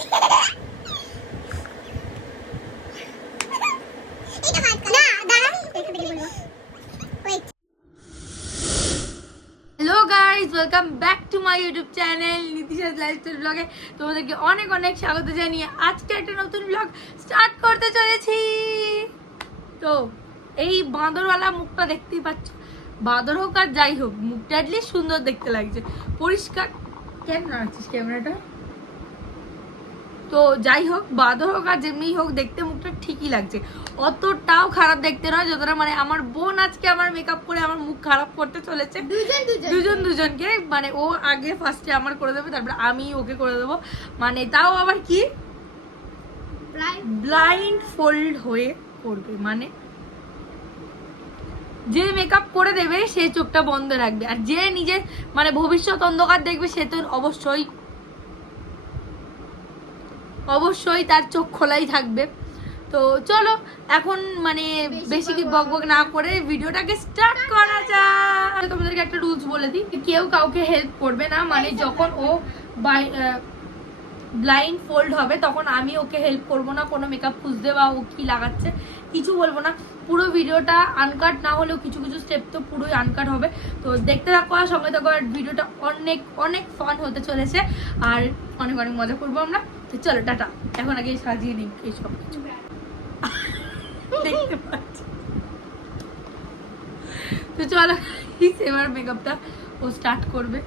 Hello guys, welcome back to my YouTube channel নীতিশাস lifestyle ব্লগে। তোমাদেরকে অনেক অনেক স্বাগত জানিয়ে আজকে একটা নতুন ব্লগ স্টার্ট করতে চলেছি। তো এই বাঁদরওয়ালা মুখটা দেখতেই পাচ্ছ, বাঁদর হোক আর যাই হোক, মুখটা অ্যাটলিস্ট সুন্দর দেখতে লাগছে, পরিষ্কার। কেন রাখছিস ক্যামেরাটা? তো যাই হোক, বাঁদর হোক আর যেমনি হোক, দেখতে মুখটা ঠিকই লাগছে, অতটাও খারাপ দেখতে নয় যতটা মানে আমার বোন আজকে আমার মেকআপ করে আমার মুখ খারাপ করতে চলেছে। দুজনকে মানে ও আগে ফার্স্টে আমার করে দেবে, তারপরে আমি ওকে করে দেবো, মানে তাও আবার কি ব্লাইন্ড ফোল্ড হয়ে করবে, মানে যে মেকআপ করে দেবে সে চোখটা বন্ধ রাখবে, আর যে নিজের মানে ভবিষ্যৎ অন্ধকার দেখবে সে তো অবশ্যই তার চোখ খোলাই থাকবে। তো চলো এখন মানে বেশি কি বকবক না করে ভিডিওটাকে স্টার্ট করা যাক। তোমাদেরকে একটা রুলস বলে দিই, কেউ কাউকে হেল্প করবে না, মানে যখন ও ব্লাইন্ড ফোল্ড হবে তখন আমি ওকে হেল্প করবো না, কোনো মেকআপ খুঁজতে বা ও কি লাগাচ্ছে কিছু বলবো না। পুরো ভিডিওটা আনকাট না হলেও কিছু কিছু স্টেপ তো পুরোই আনকাট হবে। তো দেখতে থাকো আর সঙ্গে থাকো, আর ভিডিওটা অনেক অনেক ফান হতে চলেছে আর অনেক অনেক মজা করবো আমরা। তো চলো টাটা, এখন আগে সাজিয়ে নিই এই সব কিছু দেখতে পাচ্ছি। তো চলো এবার মেকআপটা ও স্টার্ট করবে।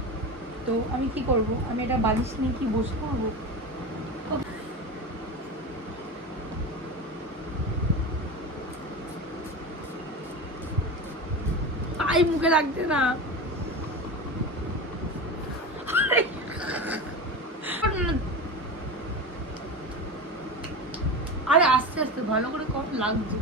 তো আমি কি করব, আমি এটা বালিশ নিয়ে কি বসে পড়বো? আই মুখে লাগছে না। আরে আস্তে আস্তে ভালো করে কম লাগছে।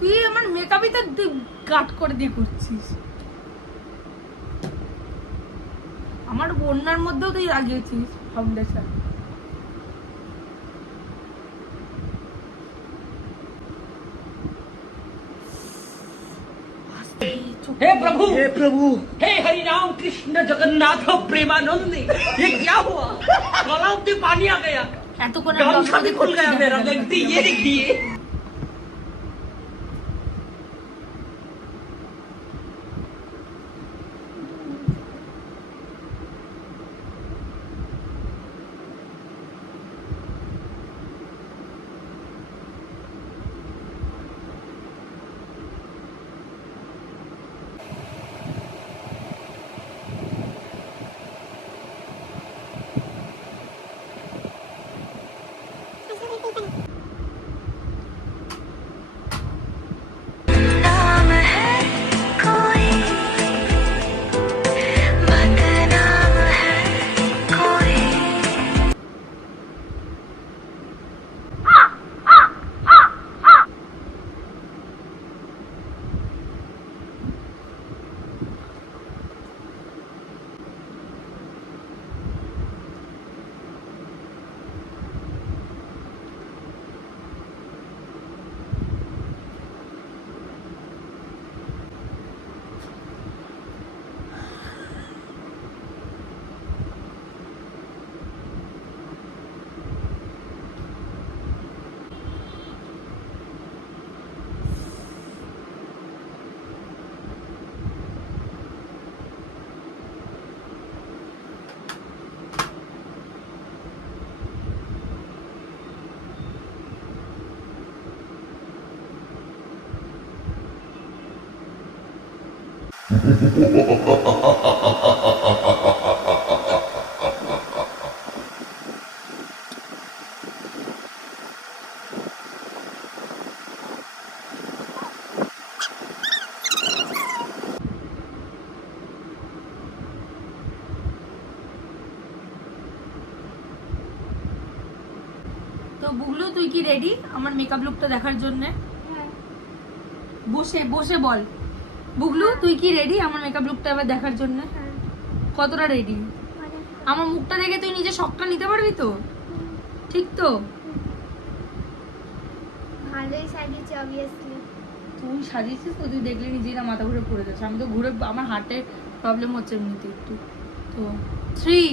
তুই আমার মেকআপই তো তুই কাট করে দিয়ে করছিস, আমার বন্যার মধ্যেও তুই লাগিয়েছিস ফাউন্ডেশন। हे प्रभु हे हरि राम कृष्ण जगन्नाथ प्रेमानंदी, ये क्या हुआ? गला में पानी आ गया, गामछा भी खुल गया मेरा। देखती ये देखिए। তো বুগলু তুই কি রেডি আমার মেকআপ লুকটা দেখার জন্য? হ্যাঁ। বসে বসে বল। বুগলু তুই কি রেডি আমার মেকআপ লুকটা এবার দেখার জন্য? হ্যাঁ। কতটা রেডি? আমার মুখটা দেখে তুই নিজে শখটা নিতে পারবি তো? ঠিক তো? ভালোই সাজিয়েছি অবভিয়াসলি। তুই সাজিয়েছিস তো, তুই দেখলে নিজেই না মাথা ঘুরে পড়ে যাচ্ছে। আমি তো ঘুরে, আমার হার্টের প্রবলেম হচ্ছে এমনিতে একটু। তো 3,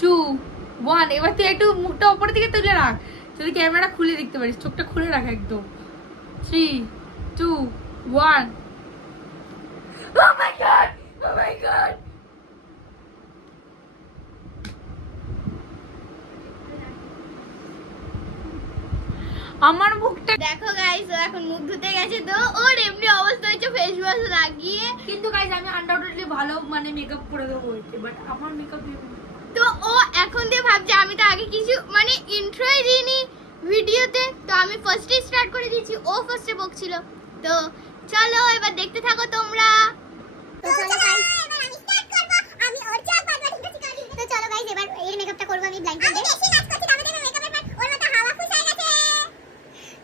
2, 1 এবার তুই একটু মুখটা উপরের দিকে তুলে রাখ, যদি ক্যামেরাটা খুলে দেখতে পারিস। চোখটা খুলে রাখ একদম। 3, 2, 1 Oh my god! Oh my god! আমার মুখটা দেখো গাইস, ও এখন মুখ ধুতে গেছে, তো ওর এমনি অবস্থা হচ্ছে ফেস ওয়াশ লাগিয়ে। কিন্তু গাইস আমি আনডাউটেডলি ভালো মানে মেকআপ করে দেবো, বাট আমার মেকআপ তো ও এখন দিয়ে ভাবছে আমি তো আগে কিছু মানে ইন্ট্রোই দিইনি ভিডিওতে, তো আমি ফার্স্টে স্টার্ট করে দিয়েছি, ও ফার্স্টে বকছিল। তো চলো এবার দেখতে থাকো তোমরা। তো চলো গাইস, এবার আমি স্টার্ট করব। আমি ওর চাপ বারবার ঠিক আছে। তো চলো গাইস, এবার এর মেকআপটা করব আমি ব্লাইন্ডে। আমি বেশি নাচ করছি, তবে দেখো মেকআপের পর ওর মাথা হাওয়া খুশ হয়ে গেছে।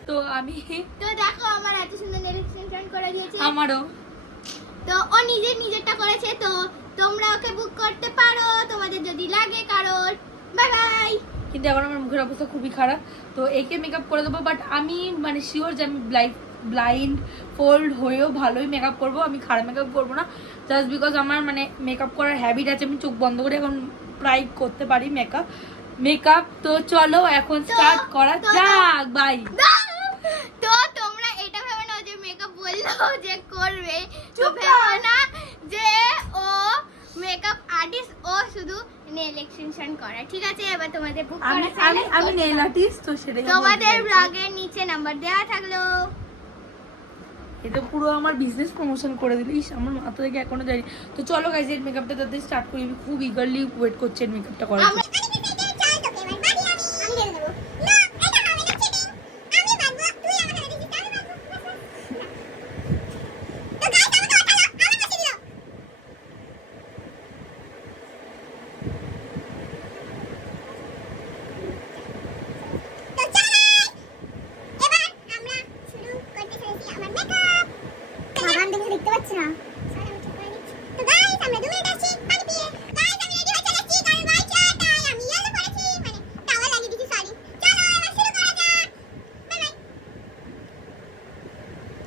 তো আমি তো দেখো আমার এত সুন্দর নেল এক্সটেনশন করে দিয়েছে। আমারও। তো ও নিজেরটা করেছে, তো তোমরা ওকে বুক করতে পারো তোমাদের যদি লাগে কারোর। Bye bye. কিন্তু এখন আমার মুখের অবস্থা খুবই খারাপ, তো একে মেকআপ করে দেবো। বাট আমি মানে শিওর যে আমি ব্লাইন্ড ফোল্ড হয়েও ভালোই মেকআপ করবো, আমি খারাপ মেকআপ করবো না। জাস্ট বিকজ আমার মানে মেকআপ করার হ্যাবিট আছে, আমি চোখ বন্ধ করে এখন প্রায় করতে পারি মেকআপ। তো চলো এখন স্টার্ট করা যাক। বাই। তো তোমরা এটা ভেবে নাও যে মেকআপ বললো যে করবে, তো চুপ ভেবো কর। না যে ও মেকআপ আর্টিস্ট, ও শুধু নেল এক্সটেনশন করে। ঠিক আছে, এবার তোমাদের বুক আমি করা আমি আমি নেল আর্টিস্ট, তো সেটাই তোমাদের ব্লগের নিচে নাম্বার দেওয়া থাকলো। এটা পুরো আমার বিজনেস প্রমোশন করে দিল। ইস, আমার মাথা থেকে এখনো যায়নি। তো চলো গাইজ এর মেকআপটা তাদের স্টার্ট করি। আমি খুব ইগারলি ওয়েট করছি এর মেকআপটা করার জন্য। দেখতে পাচ্ছি না। তো গাইস আমরা 2 মিনিট আসছি পানি পিয়ে। গাইস আমি রেডি হয়ে চলে এসেছি, কারণ হোয়াইট শার্ট আর আমি ইয়েলো পরেছি, মানে টাওয়াল লাগিয়ে দিয়েছি, সরি। চলো এবার শুরু করা যাক। Bye bye.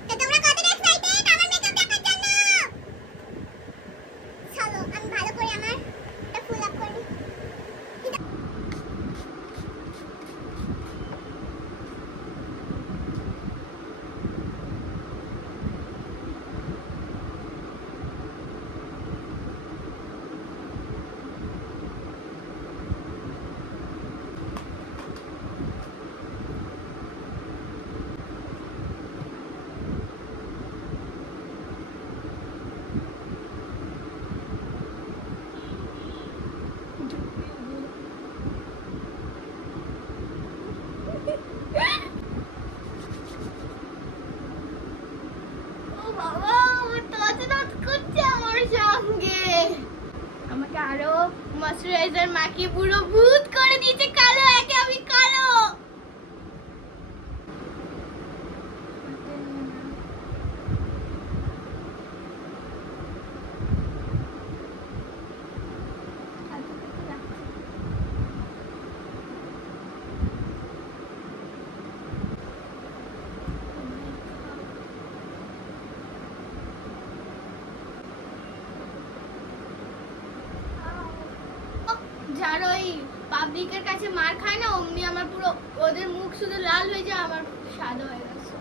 তো তোমরা কতটা এক্সাইটেড আমার মেকআপ দেখার জন্য? চলো আমি ভালো করে আমার এটা ফুল আপ করে নিই। ও বাবা, আমার নাচ করছে আমার সঙ্গে। আমাকে আরো ময়শ্চারাইজার মাখিয়ে পুরো ভূত করে দিয়েছে, কালো একে আমি কালো। যার ওই পাবলিকের কাছে মার খায় না, অমনি আমার পুরো ওদের মুখ শুধু লাল হয়ে যায়, আমার সাদা হয়ে গেছে।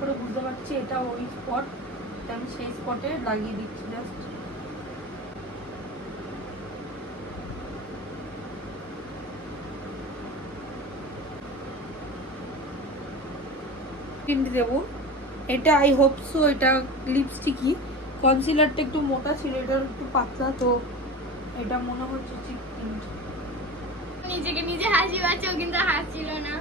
করে বুঝতে পারছি এটা ওই স্পট, আমি সেই স্পটে লাগিয়ে দিচ্ছি জাস্ট। টিন্ট দেবো, এটা আই হোপ সো এটা লিপস্টিকই, কনসিলারটা একটু মোটা ছিল, এটা একটু পাতলা, তো এটা মনে হচ্ছে চিকন। নিজেকে নিজে হাসি পাচ্ছে, ও কিন্তু হাসছিল না।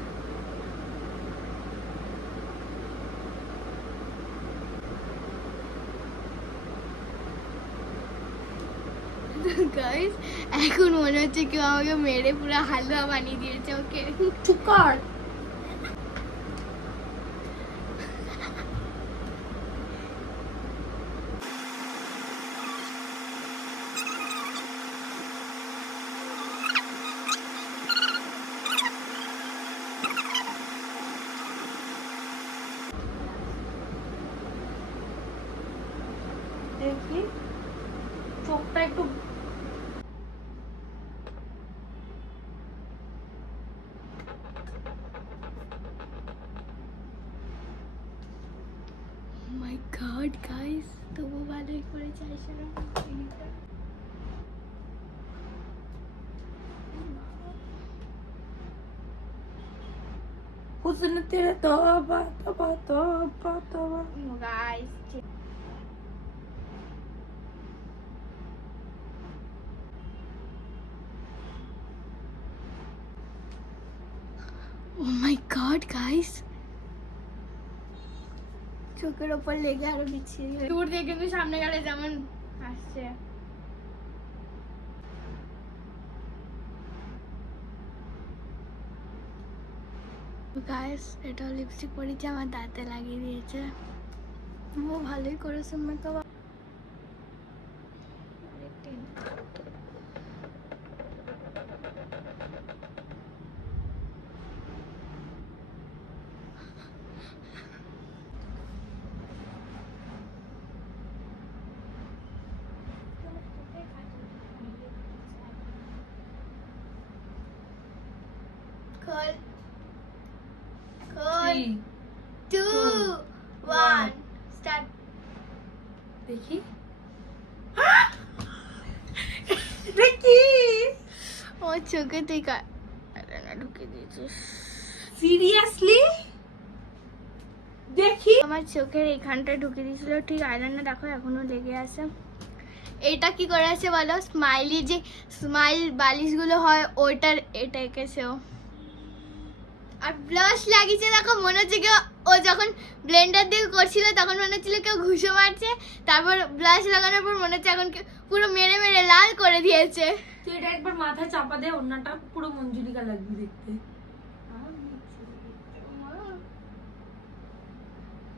গাইস এখন মনে হচ্ছে কেউ আমাকে মেরে পুরো হালুয়া বানিয়ে দিয়েছে। ওকে চুকার দেখি চোখটা একটু মাই গড গাইস, তবু ভালোই করে চাইছে না। हुस्न तेरे तौबा तौबा तौबा तौबा। গাইস ও মাই গড গাইস, চোখের ওপর লেগে আরো বিচ্ছিরি হয়ে দূর থেকে কিন্তু সামনে গেলে যেমন আসছে। গাইস এটা লিপস্টিক পরেছে, আমার দাঁতে লাগিয়ে দিয়েছে। ও ভালোই করেছে মেকআপ। खोल खोल 2 1 स्टार्ट। देखी देखी ও চোখে তুই আয়না ঢুকে দিয়েছিস। সিরিয়াসলি দেখি আমার চোখের এইখানটা ঢুকে দিয়েছিল ঠিক আয়লাইনার, দেখো এখনো লেগে আছে। এটা কি করে আছে বলো? স্মাইলি যে স্মাইল বালিশগুলো হয় ওইটার এটা এঁকেছে ও। আর ব্লাশ লাগিয়েছে দেখো, মনে হচ্ছে কেউ ও যখন ব্লেন্ডার দিয়ে করছিল তখন মনে হচ্ছিল কেউ ঘুষো মারছে, তারপর ব্লাশ লাগানোর পর মনে হচ্ছে এখন পুরো মেরে মেরে লাল করে দিয়েছে। তুই এটা একবার মাথায় চাপা দে, ওন্নাটা পুরো মঞ্জুলিকা লাগবে দেখতে।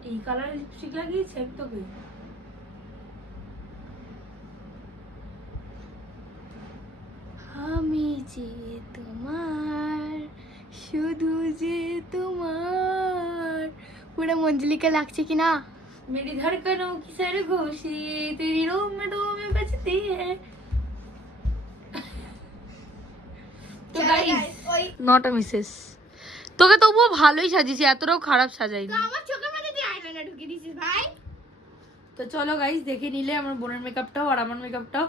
এই কালার লিপস্টিক লাগিয়েছে তোকে? আমি যে তোমার, শুধু যে তোমার, পুরো মঞ্জুলিকা লাগছে কি না? मेरी धड़कनों की सरगोशी तेरी रोम में बजती है। তো গাইস নট আ মিসেস, তোকে তবুও ভালোই সাজিয়েছি, এতটাও খারাপ সাজাইনি। তো আমার চোখের মধ্যে তুই আইলাইনার ঢুকিয়ে দিয়েছিস ভাই। তো চলো গাইস দেখে নিলে আমার বোনের মেকআপটাও আর আমার মেকআপটাও।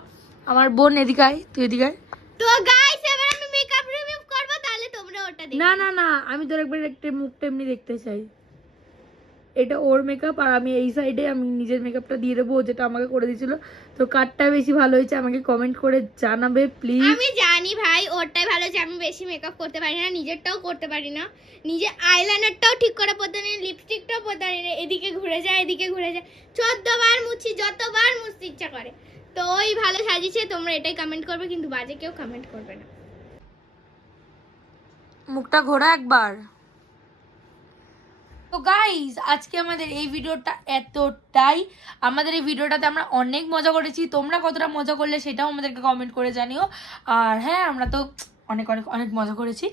আমার বোন এদিকে আয়, তুই এদিকে আয়। তো গাইস এবার আমি মেকআপ রিমুভ করব, তাহলে তোমরা ওটা দেখো। না না না, আমি তোর একবার একটা মুখটা এমনি দেখতে চাই। এটা ওর মেকআপ আর আমি এই সাইডে আমি নিজের মেকআপটা দিয়ে দেবো, যেটা আমাকে করে দিয়েছিল। তো কারটা বেশি ভালো হয়েছে আমাকে কমেন্ট করে জানাবে প্লিজ। আমি জানি ভাই ওরটাই ভালো যে আমি বেশি মেকআপ করতে পারি না, নিজেরটাও করতে পারি না, নিজের আইলাইনারটাও ঠিক করে পরতে পারি না, লিপস্টিকটাও পরতে পারি না, এদিকে ঘুরে যায় এদিকে ঘুরে যায়, 14 বার মুছি, যতবার মুছতে ইচ্ছা করে। তো ওই ভালো সাজিয়েছে, তোমরা এটাই কমেন্ট করবে, কিন্তু বাজে কেউ কমেন্ট করবে না। মুখটা ঘোরা একবার। তো গাইস আজকে আমাদের এই ভিডিওটা এতটাই। আমাদের এই ভিডিওটাতে আমরা অনেক মজা করেছি, তোমরা কতটা মজা করলে সেটাও আমাদেরকে কমেন্ট করে জানিও। আর হ্যাঁ, আমরা তো অনেক অনেক অনেক মজা করেছি।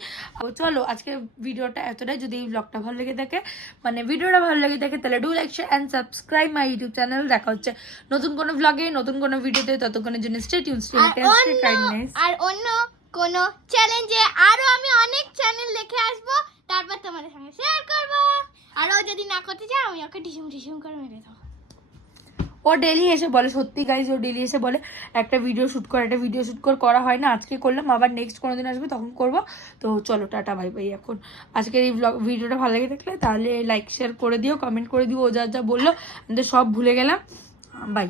চলো আজকে ভিডিওটা এতটাই। যদি এই ব্লগটা ভালো লেগে থাকে, মানে ভিডিওটা ভালো লেগে থাকে, তাহলে do like share and subscribe my YouTube channel. দেখা হচ্ছে নতুন কোনো ভ্লগে, নতুন কোনো ভিডিওতে। ততক্ষণের জন্য স্টে টিউন, স্টে কাইন্ডনেস। আর অন্য কোনো চ্যালেঞ্জে আরো আমি অনেক চ্যানেল দেখে আসবো, তারপর তোমাদের সঙ্গে শেয়ার করব। আর ও যদি না করতে চায় আমি ওকে টিসুম টিসুম করে মেরে দেবো। ও ডেলি এসে বলে, সত্যি গাইজ ও ডেলি এসে বলে একটা ভিডিও শ্যুট করা হয় না, আজকে করলাম, আবার নেক্সট কোনো দিন আসবে তখন করব। তো চলো টাটা বাই বাই। এখন আজকের এই ভিডিওটা ভালো লেগে থাকলে তাহলে লাইক শেয়ার করে দিও, কমেন্ট করে দিও। ও যা যা বললো আমাদের সব ভুলে গেলাম। বাই।